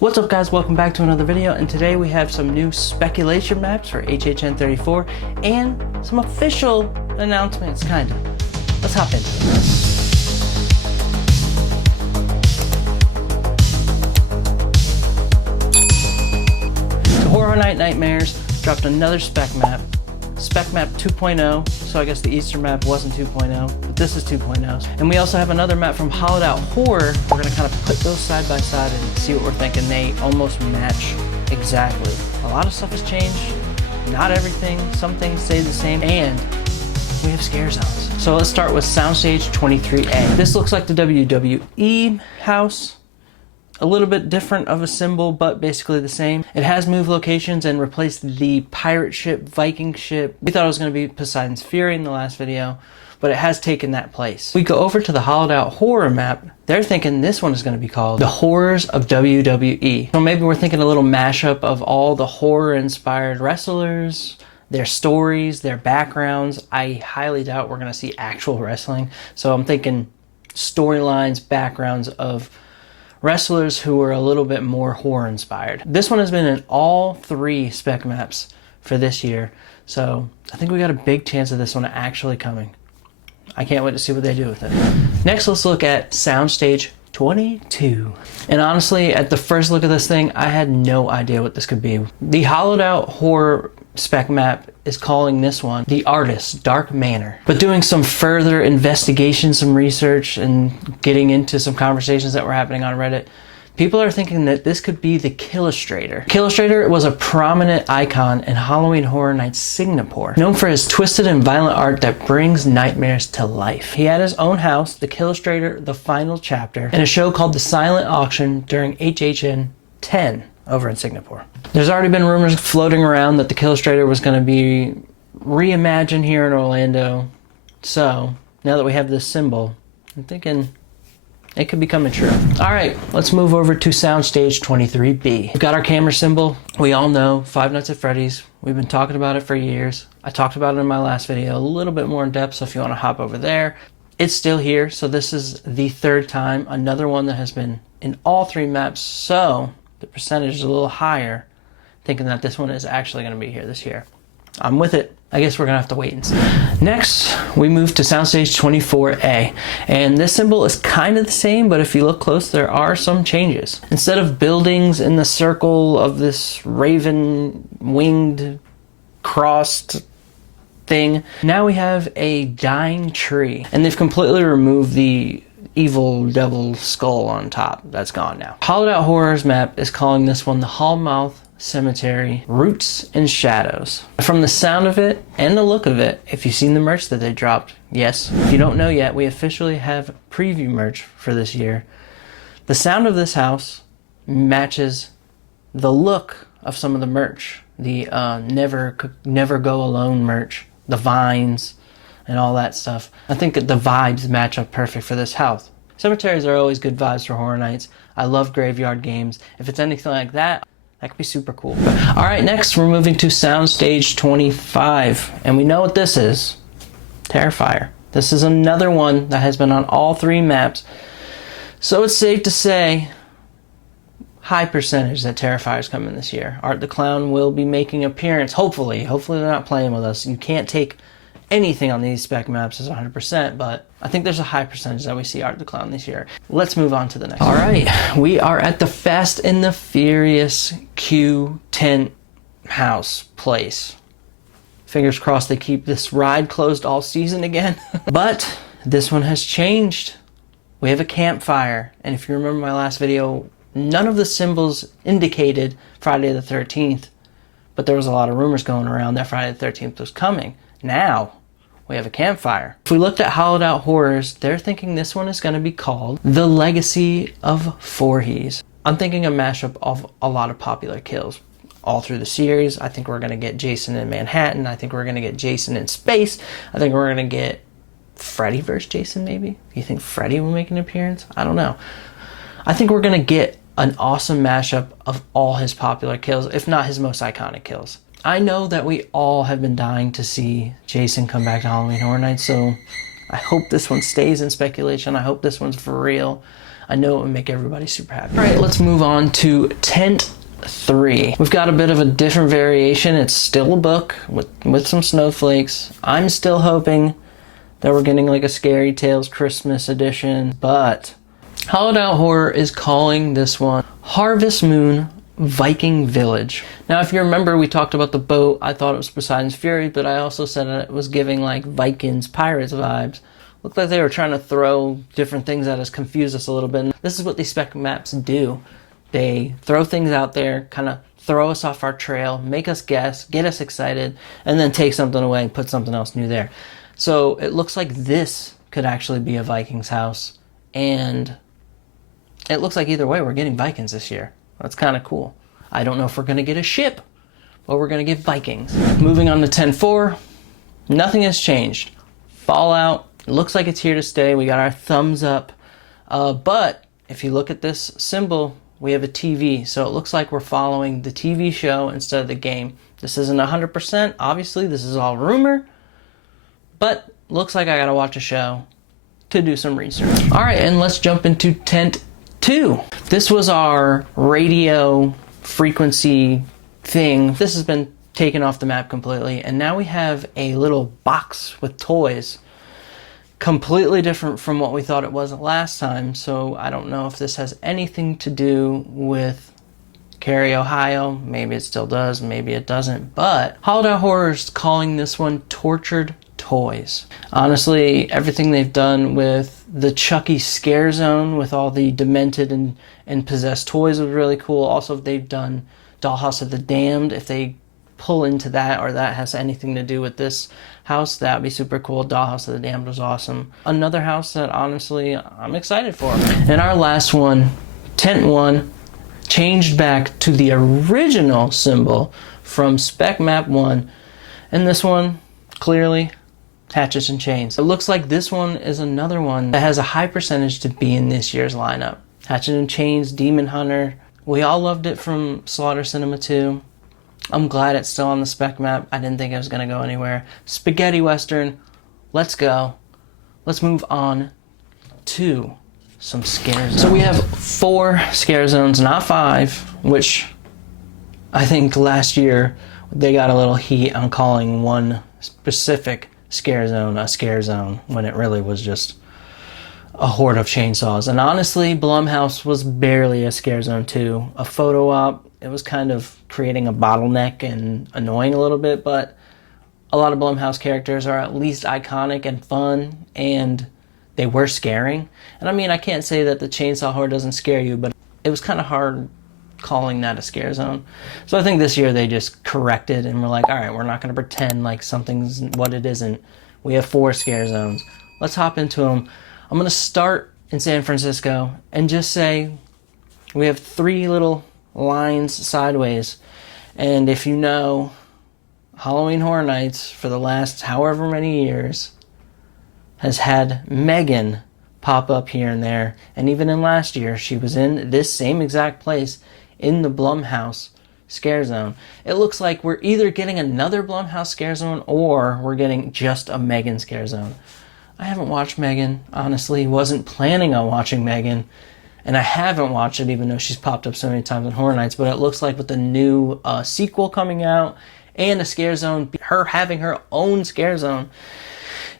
What's up guys, welcome back to another video, and today we have some new speculation maps for HHN 34 and some official announcements, kinda. Let's hop into it. So Horror Night Nightmares dropped another spec map 2.0, so I guess the Easter map wasn't 2.0, but this is 2.0. And we also have another map from Hollowed Out Horror. We're gonna kind of put those side by side and see what we're thinking. They almost match exactly. A lot of stuff has changed, not everything. Some things stay the same, and we have scare zones. So let's start with Soundstage 23A. This looks like the WWE house. A little bit different of a symbol, but basically the same. It has moved locations and replaced the pirate ship, Viking ship. We thought it was going to be Poseidon's Fury in the last video, but it has taken that place. We go over to the Hollowed Out Horror map. They're thinking this one is going to be called The Horrors of WWE. So maybe we're thinking a little mashup of all the horror-inspired wrestlers, their stories, their backgrounds. I highly doubt we're going to see actual wrestling. So I'm thinking storylines, backgrounds of wrestlers who are a little bit more horror inspired. This one has been in all three spec maps for this year, so I think we got a big chance of this one actually coming. I can't wait to see what they do with it. Next, let's look at Soundstage 22. And honestly, at the first look of this thing, I had no idea what this could be. The Hollowed Out Horror spec map is calling this one The Artist's Dark Manor. But doing some further investigation, some research, and getting into some conversations that were happening on Reddit, people are thinking that this could be the Killustrator. Killustrator was a prominent icon in Halloween Horror Nights Singapore, known for his twisted and violent art that brings nightmares to life. He had his own house, the Killustrator, the Final Chapter, and a show called The Silent Auction during HHN 10 over in Singapore. There's already been rumors floating around that the Killustrator was going to be reimagined here in Orlando. So now that we have this symbol, I'm thinking it could be coming true. All right, let's move over to Soundstage 23B. We've got our camera symbol. We all know Five Nights at Freddy's. We've been talking about it for years. I talked about it in my last video a little bit more in depth, so if you want to hop over there. It's still here, so this is the third time. Another one that has been in all three maps, so the percentage is a little higher, thinking that this one is actually going to be here this year. I'm with it. I guess we're going to have to wait and see. Next, we move to Soundstage 24A. And this symbol is kind of the same, but if you look close, there are some changes. Instead of buildings in the circle of this raven-winged, crossed thing, now we have a dying tree. And they've completely removed the evil devil skull on top. That's gone now. Hollowed Out Horrors map is calling this one the Hallmouth Cemetery Roots and Shadows. From the sound of it and the look of it, if you've seen the merch that they dropped, yes. If you don't know yet, we officially have preview merch for this year. The sound of this house matches the look of some of the merch. The Never Go Alone merch, the vines, and all that stuff. I think that the vibes match up perfect for this house. Cemeteries are always good vibes for Horror Nights. I love graveyard games. If it's anything like that, that could be super cool. All right, next we're moving to Soundstage 25. And we know what this is. Terrifier. This is another one that has been on all three maps. So it's safe to say, high percentage that Terrifier's coming this year. Art the Clown will be making an appearance, hopefully. Hopefully they're not playing with us. You can't take anything on these spec maps as 100%, but I think there's a high percentage that we see Art the Clown this year. Let's move on to the next one. All right, we are at the Fast and the Furious Q tent house place. Fingers crossed they keep this ride closed all season again. But this one has changed. We have a campfire, and if you remember my last video, none of the symbols indicated Friday the 13th, but there was a lot of rumors going around that Friday the 13th was coming. Now, we have a campfire. If we looked at Hollowed Out Horrors, they're thinking this one is going to be called The Legacy of Voorhees. I'm thinking a mashup of a lot of popular kills all through the series. I think we're going to get Jason in Manhattan. I think we're going to get Jason in space. I think we're going to get Freddy versus Jason, maybe. You think Freddy will make an appearance? I don't know. I think we're going to get an awesome mashup of all his popular kills, if not his most iconic kills. I know that we all have been dying to see Jason come back to Halloween Horror Nights, so I hope this one stays in speculation. I hope this one's for real. I know it would make everybody super happy. All right, let's move on to Tent 3. We've got a bit of a different variation. It's still a book with some snowflakes. I'm still hoping that we're getting like a Scary Tales Christmas edition, but Hollowed Out Horror is calling this one Harvest Moon Viking Village. Now, if you remember, we talked about the boat. I thought it was Poseidon's Fury, but I also said it was giving like Vikings, Pirates vibes. Looked like they were trying to throw different things at us, confuse us a little bit. And this is what these spec maps do. They throw things out there, kind of throw us off our trail, make us guess, get us excited, and then take something away and put something else new there. So it looks like this could actually be a Vikings house, and it looks like either way we're getting Vikings this year. That's kind of cool. I don't know if we're going to get a ship, but we're going to get Vikings. Moving on to 10-4, nothing has changed. Fallout, looks like it's here to stay. We got our thumbs up, but if you look at this symbol, we have a TV, so it looks like we're following the TV show instead of the game. This isn't 100%, obviously, this is all rumor, but looks like I gotta watch a show to do some research. All right, and let's jump into Tent 2. This was our radio frequency thing. This has been taken off the map completely, and now we have a little box with toys. Completely different from what we thought it was last time, so I don't know if this has anything to do with Cary, Ohio. Maybe it still does, maybe it doesn't, but Hollowed Out Horror is calling this one Tortured Toys. Honestly, everything they've done with the Chucky Scare Zone with all the demented and possessed toys was really cool. Also, they've done Dollhouse of the Damned. If they pull into that, or that has anything to do with this house, that'd be super cool. Dollhouse of the Damned was awesome. Another house that honestly I'm excited for. And our last one, Tent 1, changed back to the original symbol from Spec Map 1, and this one clearly Hatchets and Chains. It looks like this one is another one that has a high percentage to be in this year's lineup. Hatchet and Chains, Demon Hunter. We all loved it from Slaughter Cinema 2. I'm glad it's still on the spec map. I didn't think it was going to go anywhere. Spaghetti Western, let's go. Let's move on to some scare zones. So we have 4 scare zones, not 5, which I think last year they got a little heat on calling one specific scare zone a scare zone when it really was just a horde of chainsaws. And honestly, Blumhouse was barely a scare zone too. A photo op, it was kind of creating a bottleneck and annoying a little bit, but a lot of Blumhouse characters are at least iconic and fun, and they were scaring. And I mean, I can't say that the Chainsaw Horde doesn't scare you, but it was kind of hard calling that a scare zone. So I think this year they just corrected and were like, all right, we're not going to pretend like something's what it isn't. We have 4 scare zones. Let's hop into them. I'm going to start in San Francisco and just say we have 3 little lines sideways. And if you know, Halloween Horror Nights for the last however many years has had Megan pop up here and there. And even in last year, she was in this same exact place in the Blumhouse scare zone. It looks like we're either getting another Blumhouse scare zone or we're getting just a Megan scare zone. I haven't watched Megan, honestly. Wasn't planning on watching Megan. And I haven't watched it even though she's popped up so many times on Horror Nights. But it looks like with the new sequel coming out and a scare zone, her having her own scare zone,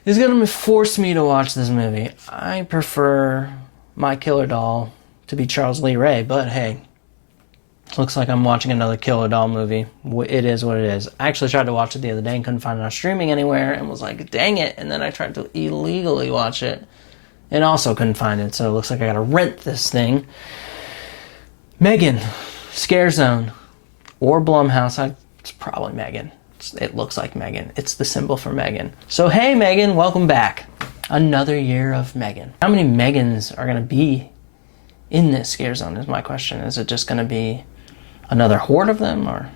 is going to force me to watch this movie. I prefer my killer doll to be Charles Lee Ray, but hey, looks like I'm watching another killer doll movie. It is what it is. I actually tried to watch it the other day and couldn't find it on streaming anywhere and was like, dang it. And then I tried to illegally watch it and also couldn't find it. So it looks like I gotta rent this thing. Megan, Scare Zone, or Blumhouse. It's probably Megan. It looks like Megan. It's the symbol for Megan. So hey Megan, welcome back. Another year of Megan. How many Megans are gonna be in this scare zone is my question. Is it just gonna be another horde of them, or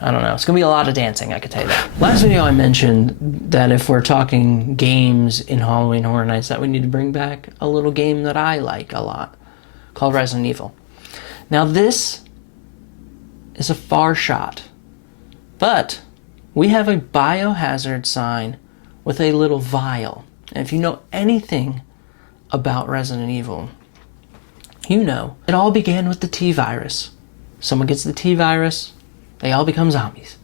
I don't know. It's gonna be a lot of dancing, I could tell you that. Last video I mentioned that if we're talking games in Halloween Horror Nights, that we need to bring back a little game that I like a lot called Resident Evil. Now this is a far shot, but we have a biohazard sign with a little vial. And if you know anything about Resident Evil, You know, it all began with the T-virus. Someone gets the T-virus, they all become zombies.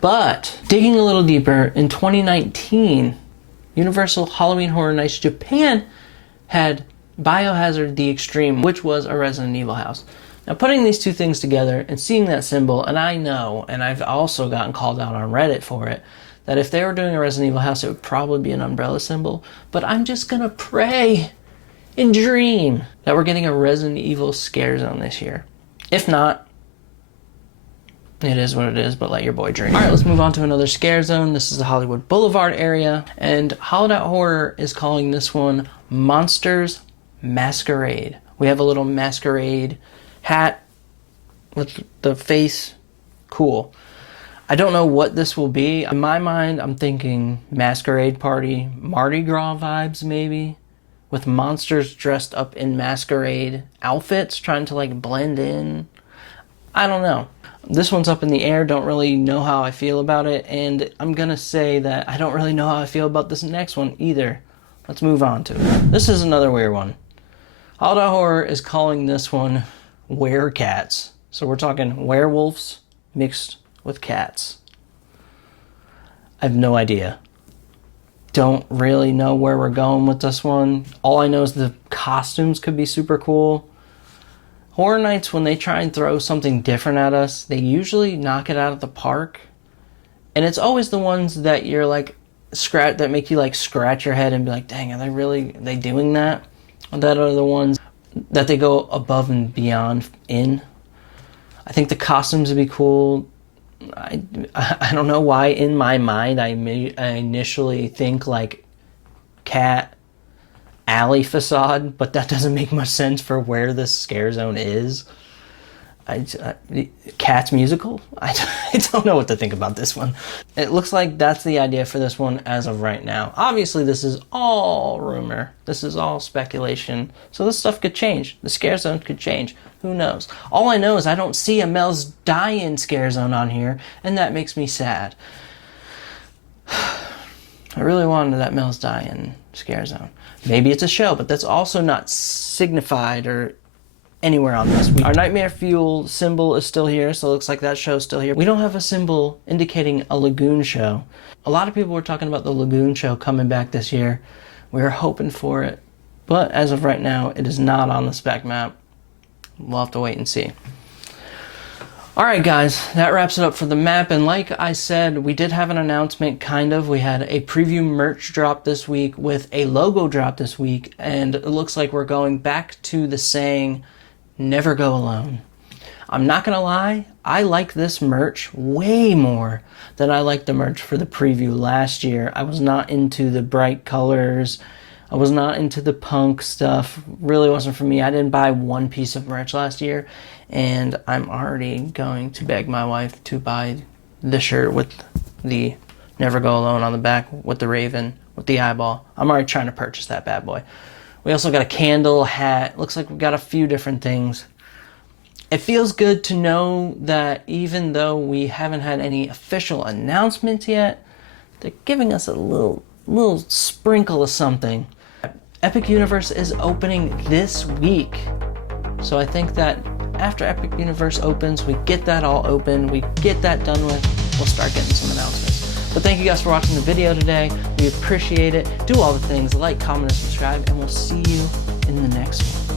But digging a little deeper, in 2019, Universal Halloween Horror Nights Japan had Biohazard the Extreme, which was a Resident Evil house. Now, putting these two things together and seeing that symbol, and I know, and I've also gotten called out on Reddit for it, that if they were doing a Resident Evil house, it would probably be an umbrella symbol. But I'm just gonna pray and dream that we're getting a Resident Evil scare zone this year. If not, it is what it is, but let your boy dream. All right, let's move on to another scare zone. This is the Hollywood Boulevard area, and Hollowed Out Horror is calling this one Monsters Masquerade. We have a little masquerade hat with the face. Cool. I don't know what this will be. In my mind, I'm thinking masquerade party, Mardi Gras vibes maybe, with monsters dressed up in masquerade outfits trying to like blend in. I don't know. This one's up in the air. Don't really know how I feel about it, and I'm gonna say that I don't really know how I feel about this next one either. Let's move on to it. This is another weird one. Hollowed Out Horror is calling this one Werecats. So we're talking werewolves mixed with cats. I have no idea. Don't really know where we're going with this one. All I know is the costumes could be super cool. Horror Nights, when they try and throw something different at us, they usually knock it out of the park. And it's always the ones that you're like, that make you like scratch your head and be like, dang, are they doing that? That are the ones that they go above and beyond in. I think the costumes would be cool. I don't know why in my mind I initially think like cat alley facade, but that doesn't make much sense for where this scare zone is. Cats musical? I don't know what to think about this one. It looks like that's the idea for this one as of right now. Obviously, this is all rumor. This is all speculation. So this stuff could change. The scare zone could change. Who knows? All I know is I don't see a Mel's Die-In scare zone on here, and that makes me sad. I really wanted that Mel's Die-In scare zone. Maybe it's a show, but that's also not signified or anywhere on this. Our Nightmare Fuel symbol is still here, so it looks like that show's still here. We don't have a symbol indicating a Lagoon show. A lot of people were talking about the Lagoon show coming back this year. We were hoping for it, but as of right now, it is not on the spec map. We'll have to wait and see. Alright guys, that wraps it up for the map, and like I said, we did have an announcement, kind of. We had a preview merch drop this week with a logo drop this week, and it looks like we're going back to the saying, never go alone. I'm not gonna lie, I like this merch way more than I liked the merch for the preview last year. I was not into the bright colors. I was not into the punk stuff. Really wasn't for me. I didn't buy one piece of merch last year, and I'm already going to beg my wife to buy the shirt with the Never Go Alone on the back, with the raven, with the eyeball. I'm already trying to purchase that bad boy. We also got a candle, hat. Looks like we've got a few different things. It feels good to know that even though we haven't had any official announcements yet, they're giving us a little sprinkle of something. Epic Universe is opening this week. So I think that after Epic Universe opens, we get that all open, we get that done with, we'll start getting some announcements. But thank you guys for watching the video today. We appreciate it. Do all the things, like, comment, and subscribe, and we'll see you in the next one.